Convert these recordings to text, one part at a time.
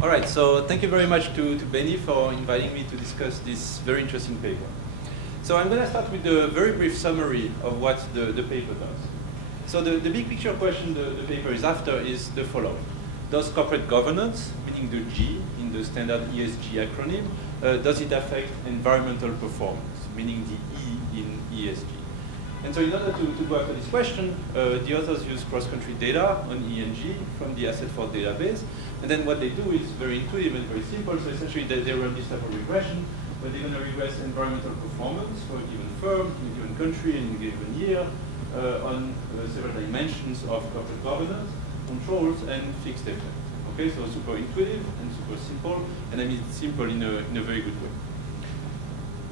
All right, so thank you very much to Benny for inviting me to discuss this very interesting paper. So I'm going to start with a very brief summary of what the paper does. So the big picture question the paper is after is the following. Does corporate governance, meaning the G in the standard ESG acronym, does it affect environmental performance, meaning the E in ESG? And so in order to go after this question, the authors use cross-country data on ENG from the Asset4 database. And then what they do is very intuitive and very simple. So essentially they run this type of regression, where they're going to regress environmental performance for a given firm, in a given country, in a given year, on several dimensions of corporate governance, controls, and fixed effect. Okay, so super intuitive and super simple, and I mean simple in a very good way.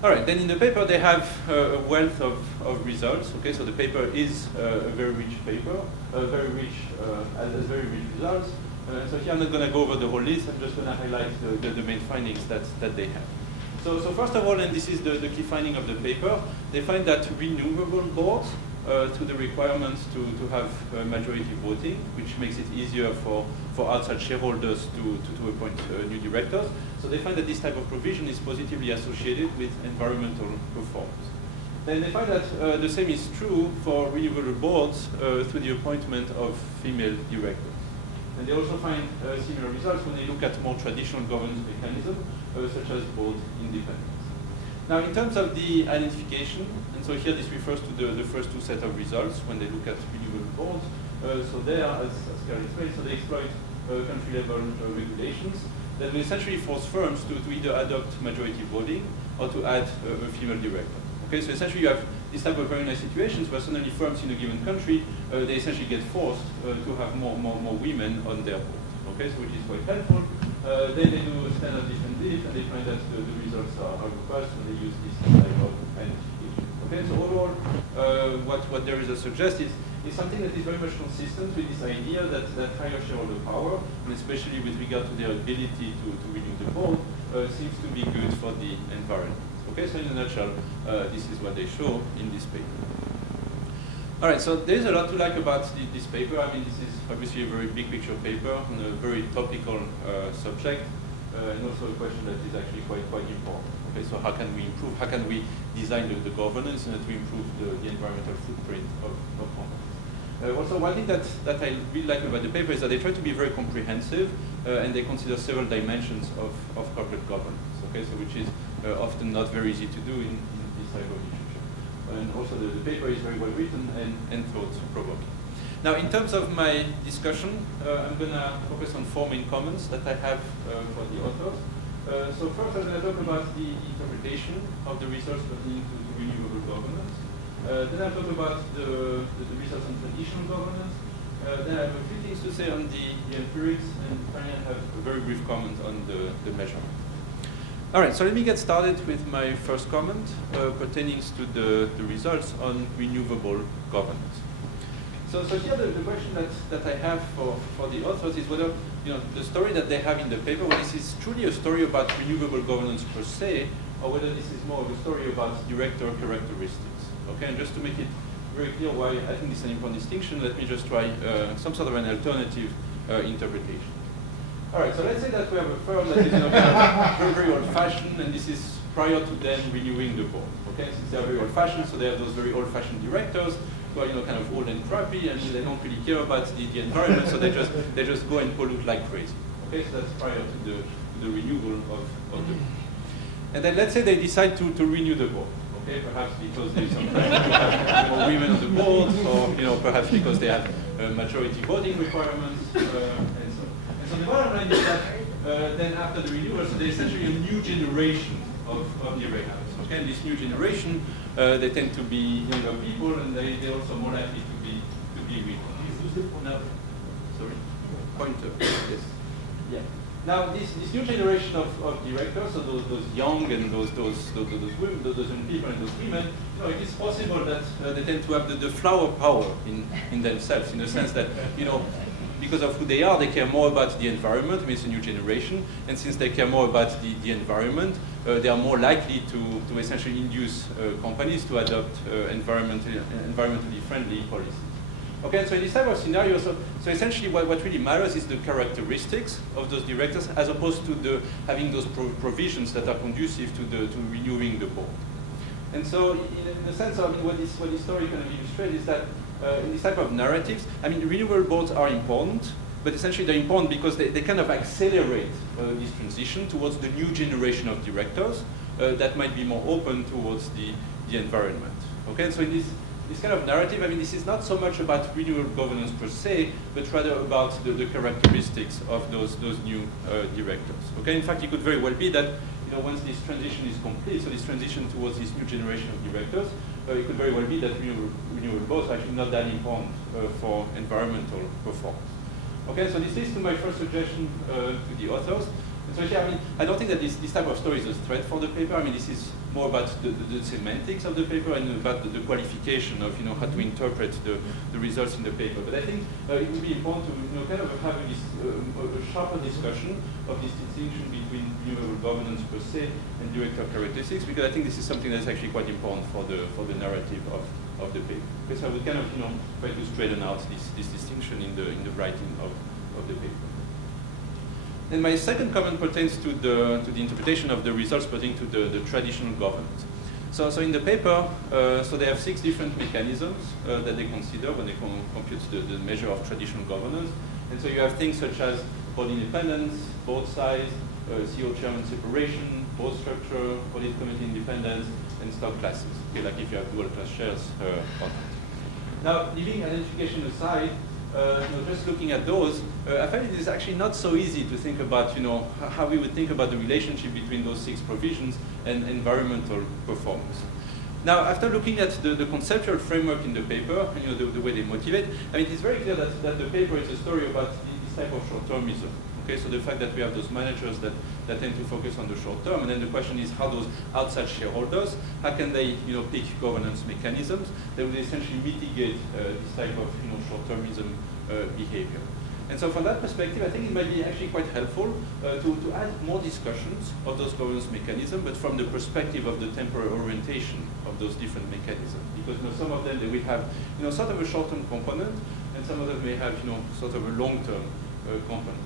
All right, then in the paper they have a wealth of results. Okay, so the paper is a very rich paper, has very rich results. So here I'm not going to go over the whole list. I'm just going to highlight the main findings that they have. So first of all, and this is the key finding of the paper, they find that renewable boards to the requirements to have majority voting, which makes it easier for outside shareholders to appoint new directors. So they find that this type of provision is positively associated with environmental performance. Then they find that the same is true for renewable boards through the appointment of female directors. And they also find similar results when they look at more traditional governance mechanisms, such as board independence. Now, in terms of the identification, and so here this refers to the first two set of results when they look at renewable boards. So there, as Carl explained, so they exploit country-level regulations that will essentially force firms to either adopt majority voting or to add a female director. Okay, so essentially you have this type of very nice situations where suddenly firms in a given country, they essentially get forced to have more women on their board. Okay, so which is quite helpful. Then they do standard different diff, and they find that the results are robust when they use this type of identification. Okay, so overall, what there is a suggest is something that is very much consistent with this idea that higher shareholder power, and especially with regard to their ability to renew the board, seems to be good for the environment. Okay, so in a nutshell, this is what they show in this paper. All right, so there's a lot to like about this paper. I mean, this is obviously a very big picture paper on a very topical subject, and also a question that is actually quite important. Okay, so how can we improve? How can we design the governance in order to improve the environmental footprint of companies? Also, one thing that I really like about the paper is that they try to be very comprehensive, and they consider several dimensions of corporate governance. Okay, so which is often not very easy to do in this type of literature. And also the paper is very well written and thought-provoking. Now, in terms of my discussion, I'm going to focus on four main comments that I have for the authors. So first, I'm going to talk about the interpretation of the results pertaining to renewable governance. Then I'll talk about the results on traditional governance. Then I have a few things to say on the empirics, and finally I have a very brief comment on the measurement. All right, so let me get started with my first comment pertaining to the results on renewable governance. So here the question that I have for the authors is whether the story that they have in the paper, whether this is truly a story about renewable governance per se, or whether this is more of a story about director characteristics. Okay, and just to make it very clear why I think this is an important distinction, let me just try some sort of an alternative interpretation. All right, so let's say that we have a firm that is kind of very old-fashioned, and this is prior to them renewing the board. Okay, since they are very old-fashioned, so they have those very old-fashioned directors who are kind of old and crappy, and they don't really care about the environment, so they just go and pollute like crazy. Okay, so that's prior to the renewal of the board. And then let's say they decide to renew the board. Okay, perhaps because there's some more women on the board, or perhaps because they have majority voting requirements, and so on. So the bottom line is that then after the renewal, so there's essentially a new generation of directors. Okay, and this new generation, they tend to be younger people, and they're also more likely to be women. Now, sorry, pointer. Yes. Yeah. Now this new generation of directors, so those young and those women, those young people and those women, it is possible that they tend to have the flower power in themselves, in the sense that because of who they are, they care more about the environment. I mean, it's a new generation, and since they care more about the environment, they are more likely to essentially induce companies to adopt environmentally friendly policies. Okay, so in this type of scenario, so essentially what really matters is the characteristics of those directors as opposed to having those provisions that are conducive to renewing the board. And so in the sense of what this story can illustrate is that in this type of narratives, I mean, renewable boards are important, but essentially they're important because they kind of accelerate this transition towards the new generation of directors that might be more open towards the environment. Okay, so in this kind of narrative, I mean, this is not so much about renewable governance per se, but rather about the characteristics of those new directors. Okay, in fact, it could very well be that once this transition is complete, so this transition towards this new generation of directors, it could very well be that renewable boards are actually not that important for environmental performance. Okay, so this leads to my first suggestion to the authors. And so here, I mean, I don't think that this type of story is a threat for the paper. I mean, this is more about the semantics of the paper and about the qualification of how to interpret the results in the paper. But I think it would be important to kind of have a sharper discussion of this distinction between renewable governance per se and director characteristics, because I think this is something that's actually quite important for the narrative of the paper. Okay, so I would kind of try to straighten out this distinction in the writing of the paper. And my second comment pertains to the interpretation of the results pertaining to the traditional governance. So in the paper, so they have 6 different mechanisms that they consider when they compute the measure of traditional governance. And so you have things such as board independence, board size, CEO chairman separation, board structure, audit committee independence, and stock classes. Okay, like if you have dual class shares or not. Now, leaving identification aside, just looking at those, I find it is actually not so easy to think about, how we would think about the relationship between those 6 provisions and environmental performance. Now, after looking at the conceptual framework in the paper, the way they motivate, I mean, it's very clear that the paper is a story about this type of short-termism. Okay, so the fact that we have those managers that tend to focus on the short term, and then the question is how those outside shareholders, how can they pick governance mechanisms that would essentially mitigate this type of short-termism behavior. And so from that perspective, I think it might be actually quite helpful to add more discussions of those governance mechanisms, but from the perspective of the temporal orientation of those different mechanisms. Because some of them, they will have sort of a short-term component, and some of them may have sort of a long-term component.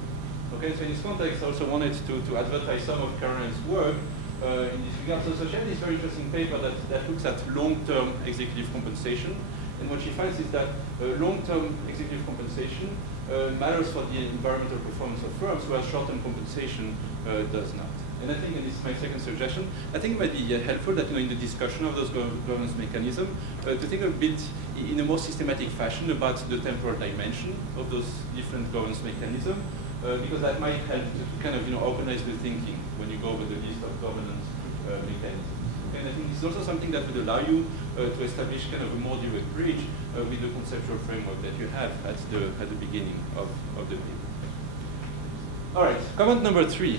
Okay, so in this context, I also wanted to advertise some of Karen's work in this regard. So she had this very interesting paper that looks at long-term executive compensation. And what she finds is that long-term executive compensation matters for the environmental performance of firms, whereas short-term compensation does not. And I think, and this is my second suggestion, I think it might be helpful that in the discussion of those governance mechanisms, to think a bit in a more systematic fashion about the temporal dimension of those different governance mechanisms, because that might help to kind of organize the thinking when you go over the list of governance mechanisms. And I think this is also something that would allow you to establish kind of a more direct bridge with the conceptual framework that you have at the beginning of the paper. All right, comment number 3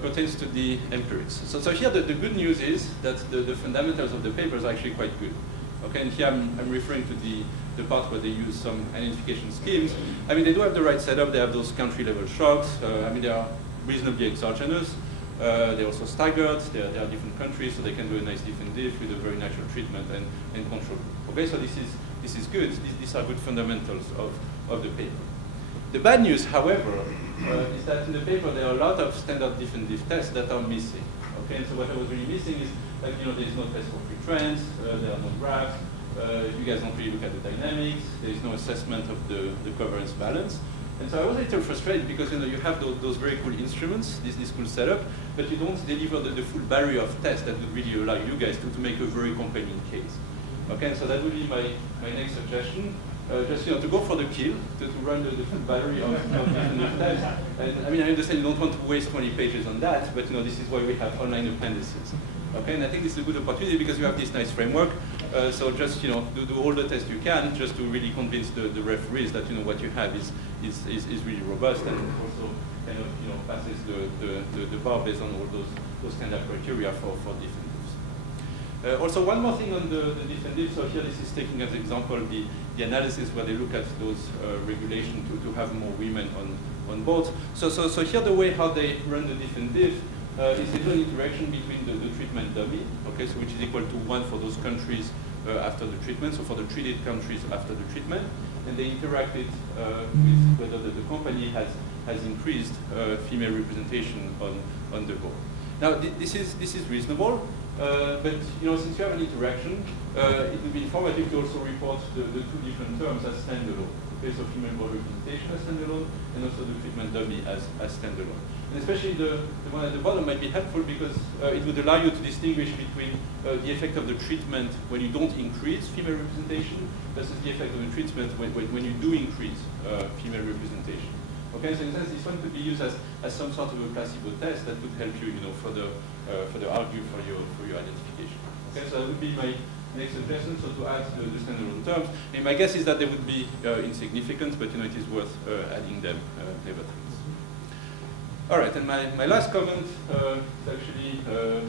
pertains to the empirics. So here the good news is that the fundamentals of the paper are actually quite good. Okay, and here I'm referring to the part where they use some identification schemes. I mean, they do have the right setup. They have those country-level shocks. I mean, they are reasonably exogenous. They're also staggered. They are different countries, so they can do a nice different diff with a very natural treatment and control. Okay, so this is good. These are good fundamentals of the paper. The bad news, however, is that in the paper there are a lot of standard diff and diff tests that are missing. Okay, and so what I was really missing is that there is no test for free trends, there are no graphs, you guys don't really look at the dynamics, there is no assessment of the covariance balance. And so I was a little frustrated because you have those very cool instruments, this cool setup, but you don't deliver the full battery of tests that would really allow you guys to make a very compelling case. Okay, so that would be my next suggestion. Just to go for the kill, to run the full battery of different tests. And I mean, I understand you don't want to waste 20 pages on that, but this is why we have online appendices. Okay, and I think this is a good opportunity because you have this nice framework. So just do all the tests you can, just to really convince the referees that what you have is really robust and also kind of passes the bar based on all those kind of criteria for different diffs. Also, one more thing on the different diffs. So here, this is taking as example the analysis where they look at those regulations to have more women on boards. So here, the way how they run the different diff is a little interaction between the treatment dummy, okay, so which is equal to 1 for those countries after the treatment, so for the treated countries after the treatment, and they interacted with whether the company has increased female representation on the board. Now, this is reasonable, but since you have an interaction, it would be informative to also report the two different terms as standalone. Okay, so female board representation as standalone, and also the treatment dummy as standalone. And especially the one at the bottom might be helpful because it would allow you to distinguish between the effect of the treatment when you don't increase female representation versus the effect of the treatment when you do increase female representation. Okay, so in a sense, this one could be used as some sort of a placebo test that could help you, further argue for your identification. Okay, so that would be my next suggestion. So to add the standalone terms, and my guess is that they would be insignificant, but it is worth adding them nevertheless. All right, and my last comment is actually a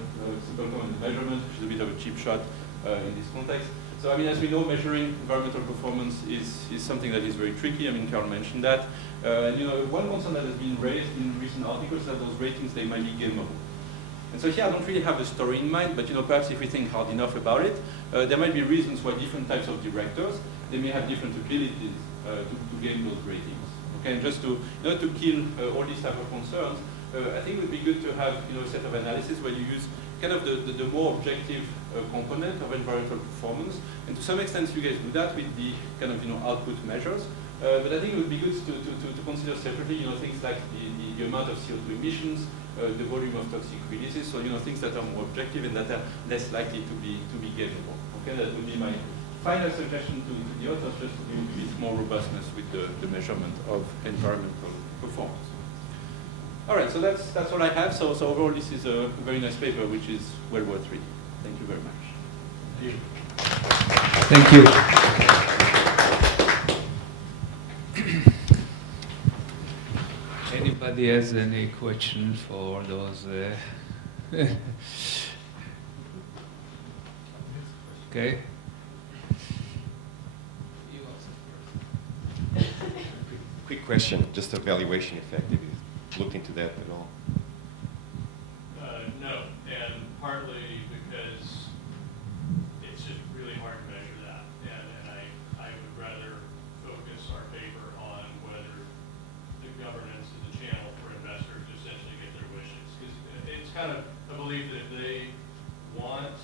simple comment measurement, which is a bit of a cheap shot in this context. So, as we know, measuring environmental performance is something that is very tricky. Carl mentioned that. One concern that has been raised in recent articles is that those ratings, they might be gameable. And so here I don't really have a story in mind, but perhaps if we think hard enough about it, there might be reasons why different types of directors, they may have different abilities to game those ratings. Okay, and just to kill all these type of concerns, I think it would be good to have a set of analysis where you use kind of the more objective component of environmental performance, and to some extent you guys do that with the kind of output measures. But I think it would be good to consider separately things like the amount of CO2 emissions, the volume of toxic releases, so things that are more objective and that are less likely to be gainable. Okay, that would be my final suggestion to the authors, just to do a bit more robustness with the measurement of environmental performance. All right, so that's all I have. So overall, this is a very nice paper, which is well worth reading. Thank you very much. Thank you. Anybody has any questions for those? Okay. Quick question, just a valuation effect. Have you looked into that at all? No, and partly because it's just really hard to measure that. And I would rather focus our paper on whether the governance and the channel for investors to essentially get their wishes. Because it's kind of a belief that if they want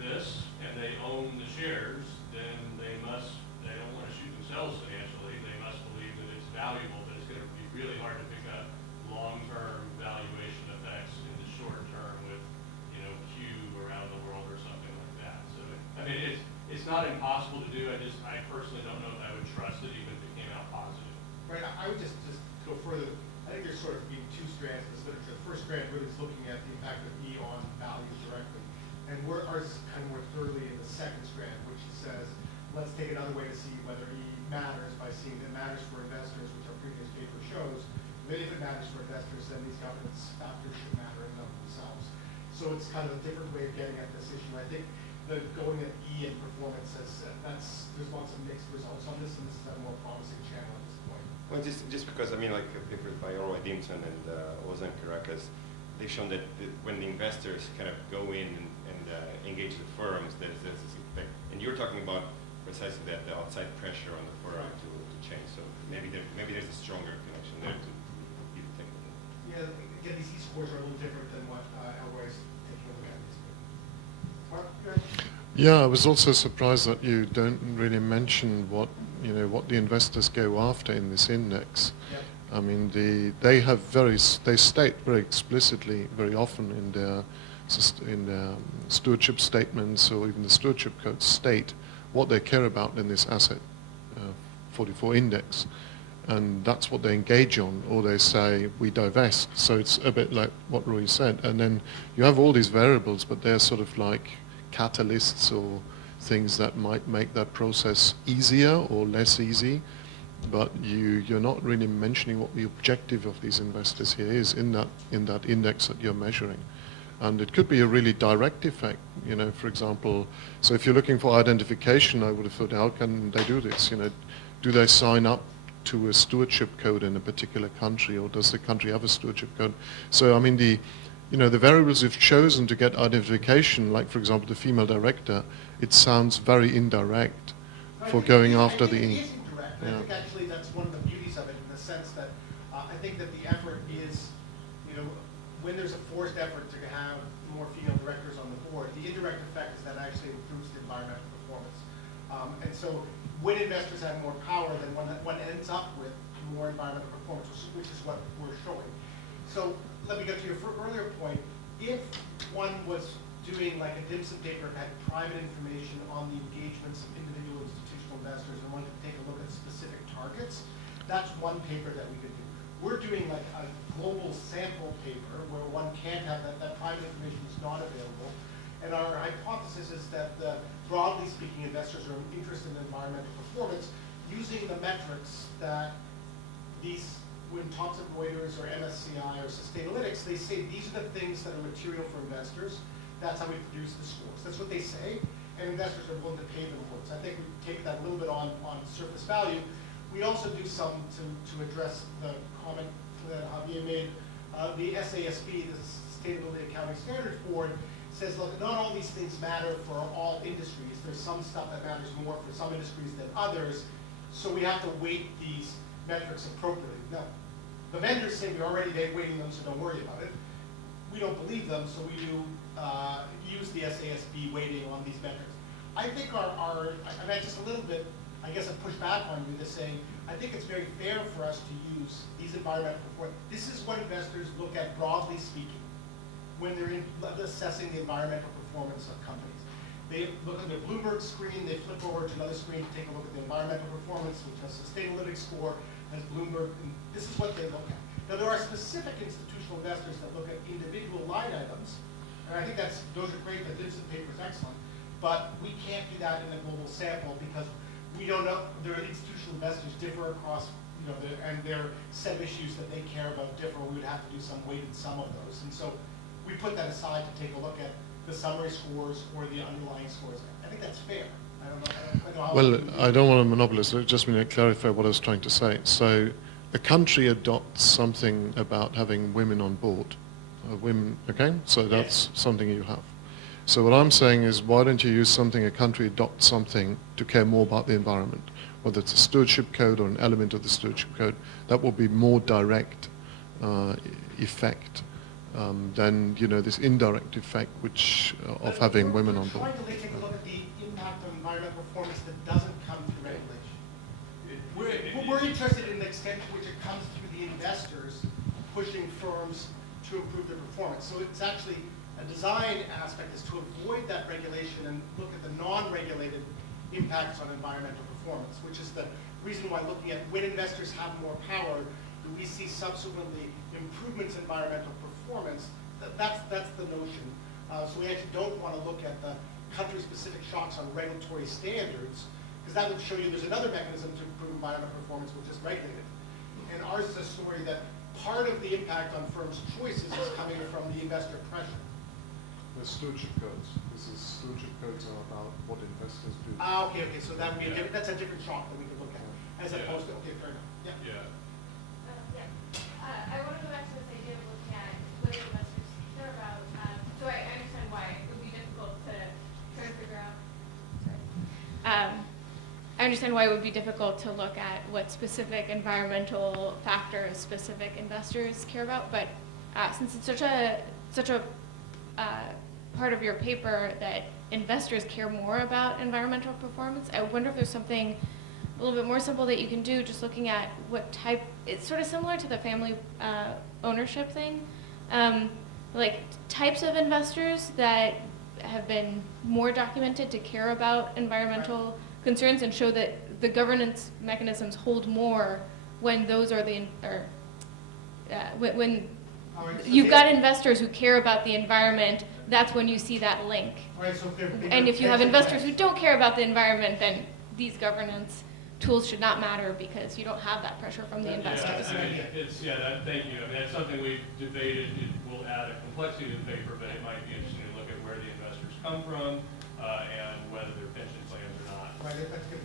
this and they own the shares, then they don't want to shoot themselves financially. They must believe that it's valuable, but it's going to be really hard to pick up long-term valuation effects in the short term with, Cube around the world or something like that. So, it's not impossible to do. I personally don't know if I would trust it even if it came out positive. Right, I would just go further. I think there's sort of being two strands in this literature. The first strand really is looking at the impact of E on values directly. And ours is kind of more thoroughly in the second strand, which says, let's take another way to see whether E matters by seeing that it matters for investors, which our previous paper shows. Then if it matters for investors, then these governance factors should matter in and of themselves. So it's kind of a different way of getting at this issue. I think that going at E and performance there's lots of mixed results on this, and this is a more promising channel at this point. Well, just because, like papers by Roy Dimson and Ozan Karakas, they've shown that when the investors kind of go in and engage the firms, there's this effect. And you're talking about precisely that, the outside pressure on the firm to change. So maybe there's a stronger connection there to be detected. Yeah, again, these E-scores are a little different than what Elroy's taking a look at. Mark, go ahead. Yeah, I was also surprised that you don't really mention what the investors go after in this index. Yep. They state very explicitly, very often in their stewardship statements or even the stewardship codes state what they care about in this asset 44 index, and that's what they engage on, or they say we divest. So it's a bit like what Roy said, and then you have all these variables, but they're sort of like catalysts or things that might make that process easier or less easy, but you're not really mentioning what the objective of these investors here is in that index that you're measuring. And it could be a really direct effect, for example, so if you're looking for identification, I would have thought, how can they do this? Do they sign up to a stewardship code in a particular country, or does the country have a stewardship code? So, the variables you've chosen to get identification, like for example the female director, it sounds very indirect for going after the. I think it is indirect. Yeah. I think actually that's one of the beauties of it, in the sense that I think that the effort is, when there's a forced effort to have more female directors on the board, the indirect effect is that actually improves the environmental performance. And so when investors have more power, then one ends up with more environmental performance, which is what we're showing. So let me go to your earlier point. If one was doing like a dim sum paper that had private information on the engagements of individual institutional investors and wanted to take a look at specific targets, that's one paper that we could do. We're doing like a global sample paper where one can't have that private information is not available. And our hypothesis is that broadly speaking, investors are interested in environmental performance using the metrics that when Thomson Reuters or MSCI or Sustainalytics, they say these are the things that are material for investors. That's how we produce the scores. That's what they say, and investors are willing to pay them for it. So I think we take that a little bit on surface value. We also do some to address the comment that Javier made. The SASB, the Sustainability Accounting Standards Board, says, look, not all these things matter for all industries. There's some stuff that matters more for some industries than others, so we have to weight these metrics appropriately. Now, the vendors say we're already weighting them, so don't worry about it. We don't believe them, so we do use the SASB weighting on these metrics. I think I mean, just a little bit, I guess I push back on you to saying, I think it's very fair for us to use these environmental reports. This is what investors look at, broadly speaking, when they're assessing the environmental performance of companies. They look at their Bloomberg screen, they flip over to another screen to take a look at the environmental performance, which has Sustainalytics score, has Bloomberg, and this is what they look at. Now, there are specific institutional investors that look at individual line items, and I think those are great, the Gibson paper is excellent, but we can't do that in a global sample because we don't know, their institutional investors differ across, and their set of issues that they care about differ. We would have to do some weighted sum of those. And so we put that aside to take a look at the summary scores or the underlying scores. I think that's fair. I don't know how. Well, I don't want to monopolize, so just to clarify what I was trying to say. So a country adopts something about having women on board. Okay? So that's something you have. So what I'm saying is, why don't you use something, a country adopts something to care more about the environment, whether it's a stewardship code or an element of the stewardship code, that will be more direct effect than this indirect effect of having women on board. We're trying to take a look at the impact of environmental performance that doesn't come through regulation. We're interested in the extent to which it comes through the investors pushing firms to improve their performance. So it's actually a design aspect is to avoid that regulation and look at the non-regulated impacts on environmental performance, which is the reason why looking at when investors have more power, do we see subsequently improvements in environmental performance? That's the notion. So we actually don't want to look at the country-specific shocks on regulatory standards, because that would show you there's another mechanism to improve environmental performance, which is regulated. And ours is a story that part of the impact on firms' choices is coming from the investor pressure. The stewardship codes. Stewardship codes are about what investors do. Okay. So that would be that's a different shock that we could look at, as opposed to fair enough. Yeah. I want to go back to this idea of looking at what investors care about. So I understand why it would be difficult to try to figure out. I understand why it would be difficult to look at what specific environmental factors specific investors care about, but since it's such a part of your paper that investors care more about environmental performance, I wonder if there's something a little bit more simple that you can do, just looking at what type. It's sort of similar to the family ownership thing, like types of investors that have been more documented to care about environmental concerns and show that the governance mechanisms hold more when those are when you've got investors who care about the environment. That's when you see that link. Right, so and if you have investors who don't care about the environment, then these governance tools should not matter because you don't have that pressure from the investors. Thank you. I mean, that's something we've debated. It will add a complexity to the paper, but it might be interesting to look at where the investors come from and whether they're pension plans or not. Right, that's good.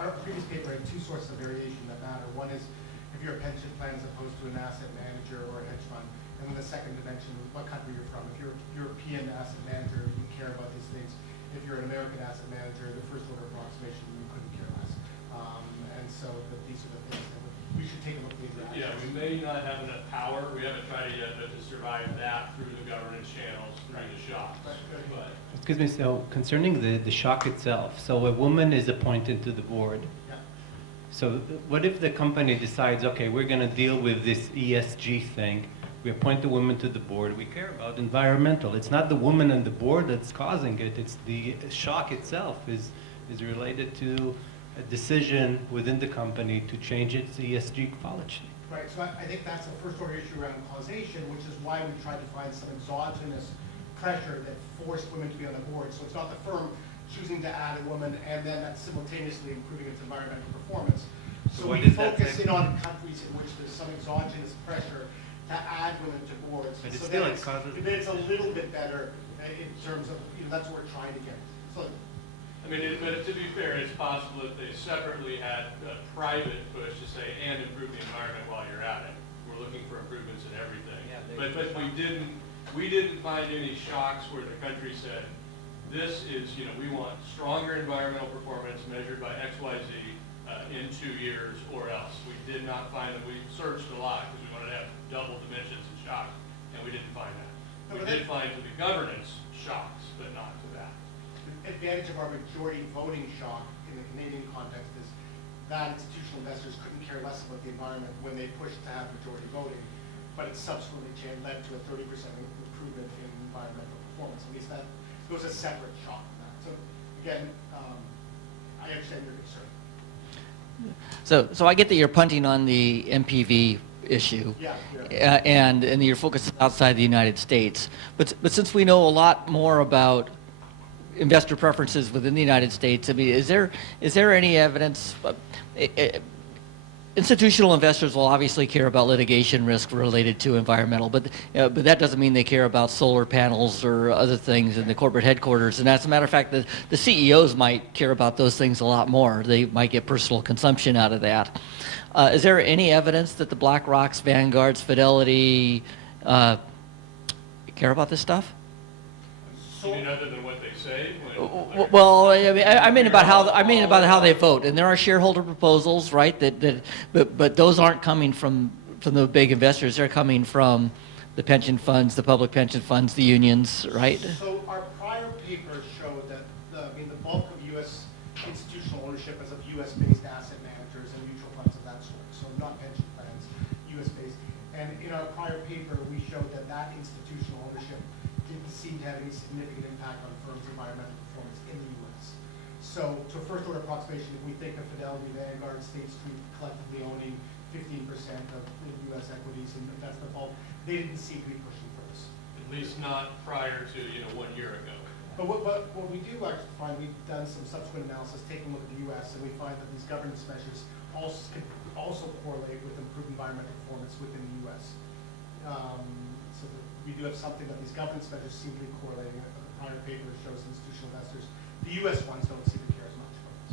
Our previous paper had two sources of variation that matter. One is if you're a pension plan as opposed to an asset manager or a hedge fund. And then the second dimension is what country you're from. If you're a European asset manager, you care about these things. If you're an American asset manager, the first order approximation, you couldn't care less. And so these are the things that we should take a look at these actions. Yeah, we may not have enough power. We haven't tried it yet, but to survive that through the governance channels, through the shocks. But Excuse me, so concerning the shock itself, so a woman is appointed to the board. Yeah. So what if the company decides, okay, we're going to deal with this ESG thing, we appoint the woman to the board, we care about environmental. It's not the woman on the board that's causing it, it's the shock itself is related to a decision within the company to change its ESG policy. Right, so I think that's the first order issue around causation, which is why we tried to find some exogenous pressure that forced women to be on the board. So it's not the firm choosing to add a woman and then that's simultaneously improving its environmental performance. So what we is that focus type? in on countries in which there's some exogenous pressure to add women to boards. But so still then it causes- then it's a little bit better in terms of, that's what we're trying to get. So I mean, but to be fair, it's possible that they separately had a private push to say, and improve the environment while you're at it. We're looking for improvements in everything. But we didn't find any shocks where the country said, this is, we want stronger environmental performance measured by X, Y, Z in 2 years or else. We did not find that. We searched a lot because we wanted to have double dimensions in shock, and we didn't find that. We did find to the governance shocks, but not to that. the advantage of our majority voting shock in the Canadian context is that institutional investors couldn't care less about the environment when they pushed to have majority voting, but it subsequently led to a 30% improvement in environmental performance. At least that was a separate shock from that. So again, I understand your concern. So I get that you're punting on the MPV issue, Yeah. and you're focused outside the United States. But since we know a lot more about investor preferences within the United States, I mean, is there any evidence? Institutional investors will obviously care about litigation risk related to environmental, but that doesn't mean they care about solar panels or other things in the corporate headquarters. And as a matter of fact, the CEOs might care about those things a lot more. They might get personal consumption out of that. Is there any evidence that the BlackRocks, Vanguards, Fidelity care about this stuff? You mean other than what they say? Well, I mean about how they vote, and there are shareholder proposals, right? But those aren't coming from the big investors. They're coming from the pension funds, the public pension funds, the unions, right? So our prior papers show that the bulk of U.S. institutional ownership is of U.S.-based asset managers and mutual funds of that sort. So not pension plans, U.S.-based. And in our prior paper, we showed that institutional ownership didn't seem to have any significant impact on firms' environmental performance in the U.S. So to a first order approximation, if we think of Fidelity, Vanguard, State Street collectively owning 15% of the U.S. equities, and that's the bulk, they didn't seem to be pushing for this. At least not prior to 1 year ago. But what we do actually find, we've done some subsequent analysis, taking a look at the U.S., and we find that these governance measures could also correlate with improved environmental performance within the U.S. So that we do have something that these governance measures seem to be correlating. The prior paper shows institutional investors. The U.S. ones don't seem to care as much about this.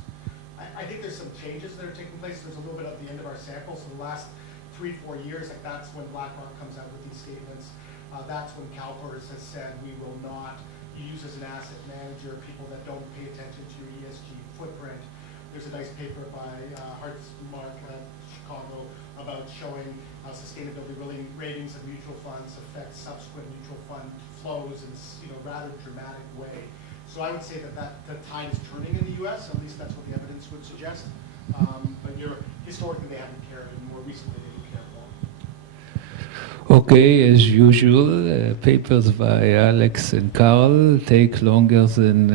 I think there's some changes that are taking place. There's a little bit at the end of our sample. So the last 3-4 years, that's when BlackRock comes out with these statements. That's when CalPERS has said we will not use as an asset manager people that don't pay attention to your ESG footprint. There's a nice paper by Hartzmark at Chicago about showing how sustainability ratings of mutual funds affect subsequent mutual fund flows in a rather dramatic way. So I would say that the tide is turning in the U.S. At least that's what the evidence would suggest. But historically they haven't cared, and more recently they do care more. Okay, as usual, papers by Alex and Carl take longer than